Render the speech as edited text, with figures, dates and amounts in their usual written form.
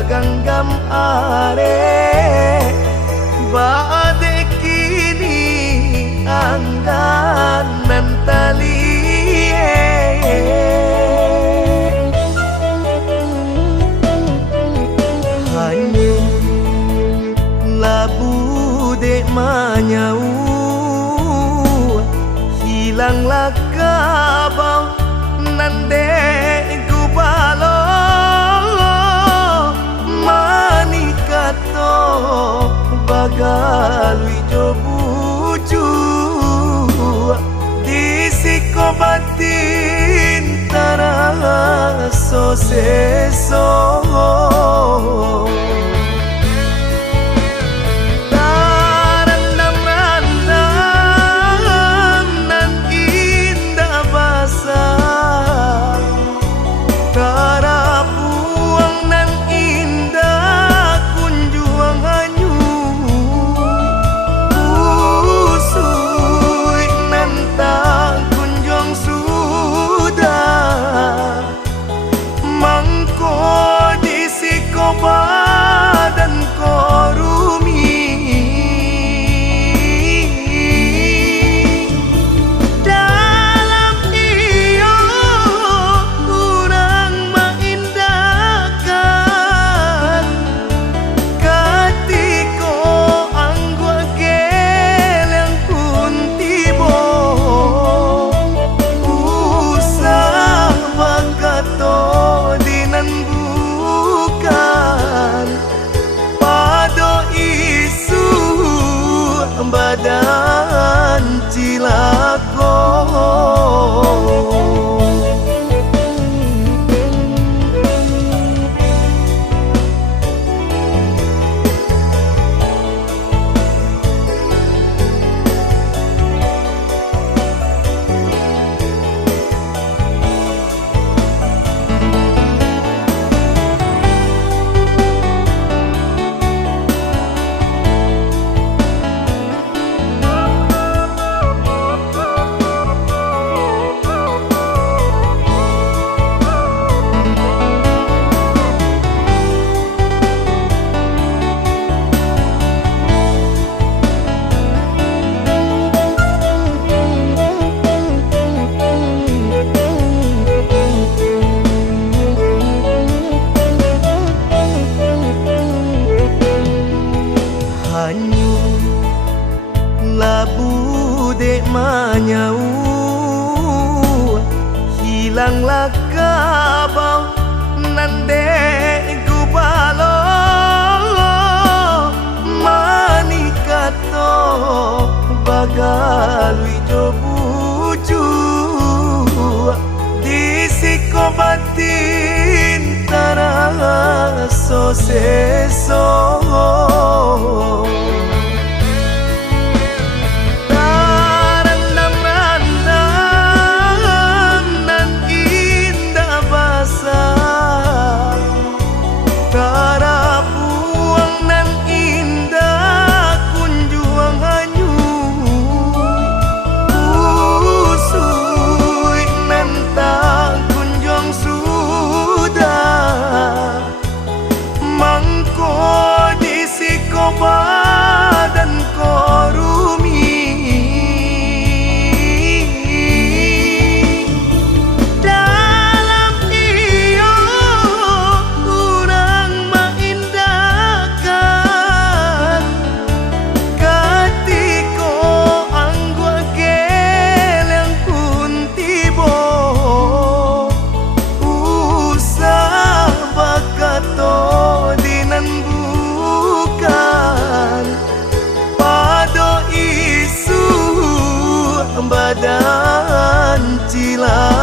baganggam are bade kini angganan tali hanya labu dek manyau hilanglah kabau nande gubalo manikato bagalui jobuju disiko batin taraso seso badan korumi dalam iyo kurang mengindahkan katiko anggua geleng pun tibo usah bakato dinan pado isu badan cilako labu dek manyau hilanglah kabau nande gubalo manikato bagalui jobuju disiko batin taraso seso badan korumi dalam iyo kurang mengindahkan katiko anggua geleng pun tibo usah bakato dinan pado isu badan cilaka